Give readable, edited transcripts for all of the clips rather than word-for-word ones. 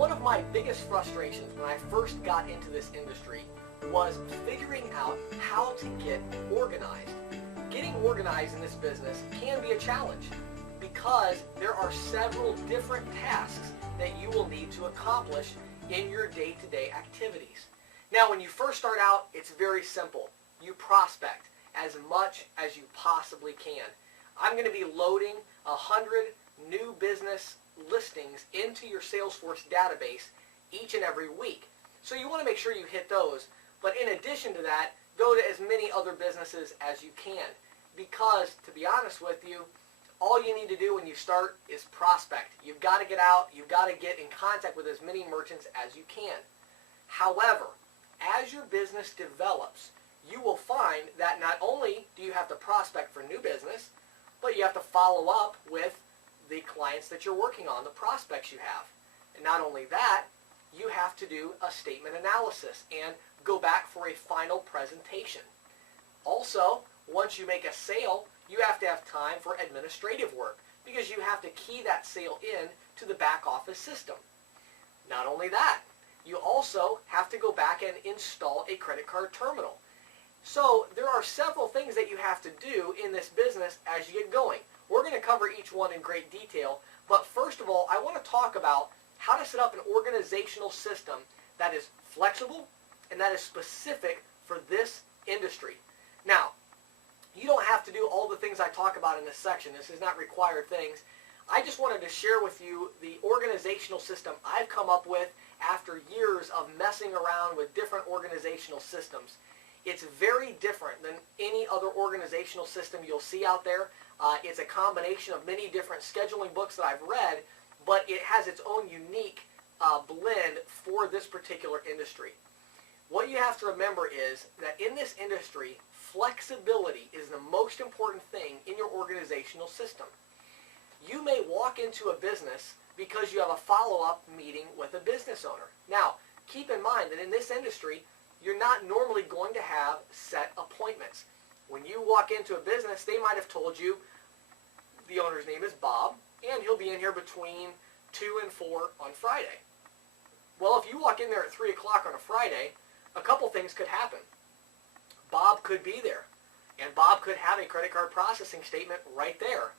One of my biggest frustrations when I first got into this industry was figuring out how to get organized. Getting organized in this business can be a challenge because there are several different tasks that you will need to accomplish in your day-to-day activities. Now, when you first start out, it's very simple. You prospect as much as you possibly can. I'm going to be loading 100 new business listings into your Salesforce database each and every week. So you want to make sure you hit those. But in addition to that, go to as many other businesses as you can. Because, to be honest with you, all you need to do when you start is prospect. You've got to get out, you've got to get in contact with as many merchants as you can. However, as your business develops, you will find that not only do you have to prospect for new business, but you have to follow up with the clients that you're working on, the prospects you have. And not only that, you have to do a statement analysis and go back for a final presentation. Also, once you make a sale, you have to have time for administrative work because you have to key that sale in to the back office system. Not only that, you also have to go back and install a credit card terminal. So there are several things that you have to do in this business as you get going. We're going to cover each one in great detail, but first of all, I want to talk about how to set up an organizational system that is flexible and that is specific for this industry. Now, you don't have to do all the things I talk about in this section. This is not required things. I just wanted to share with you the organizational system I've come up with after years of messing around with different organizational systems. It's very different than any other organizational system you'll see out there. It's a combination of many different scheduling books that I've read, but it has its own unique blend for this particular industry. What you have to remember is that in this industry, flexibility is the most important thing in your organizational system. You may walk into a business because you have a follow-up meeting with a business owner. Now, keep in mind that in this industry, you're not normally going to have set appointments. When you walk into a business, they might have told you the owner's name is Bob, and he'll be in here between 2 and 4 on Friday. Well, if you walk in there at 3 o'clock on a Friday, a couple things could happen. Bob could be there, and Bob could have a credit card processing statement right there,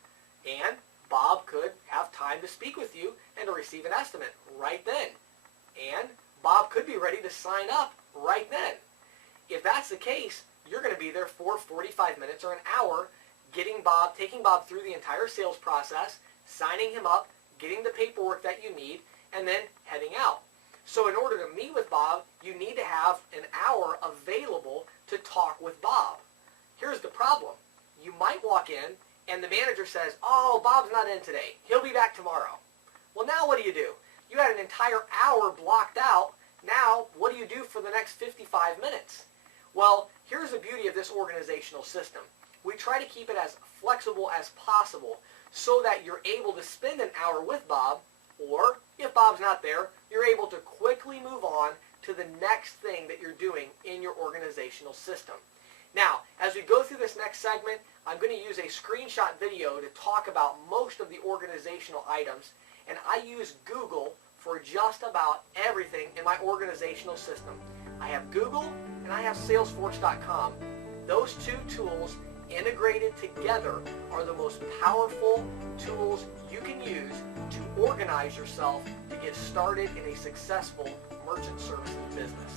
and Bob could have time to speak with you and to receive an estimate right then, and Bob could be ready to sign up right then. If that's the case, you're going to be there for 45 minutes or an hour taking Bob through the entire sales process, signing him up, getting the paperwork that you need, and then heading out. So in order to meet with Bob, you need to have an hour available to talk with Bob. Here's the problem. You might walk in and the manager says, "Oh, Bob's not in today. He'll be back tomorrow." Well, now what do? You had an entire hour blocked out. Now, what do you do for the next 55 minutes? Well, here's the beauty of this organizational system. We try to keep it as flexible as possible so that you're able to spend an hour with Bob, or if Bob's not there, you're able to quickly move on to the next thing that you're doing in your organizational system. Now, as we go through this next segment, I'm going to use a screenshot video to talk about most of the organizational items, and I use Google for just about everything in my organizational system. I have Google and I have Salesforce.com. Those two tools integrated together are the most powerful tools you can use to organize yourself to get started in a successful merchant services business.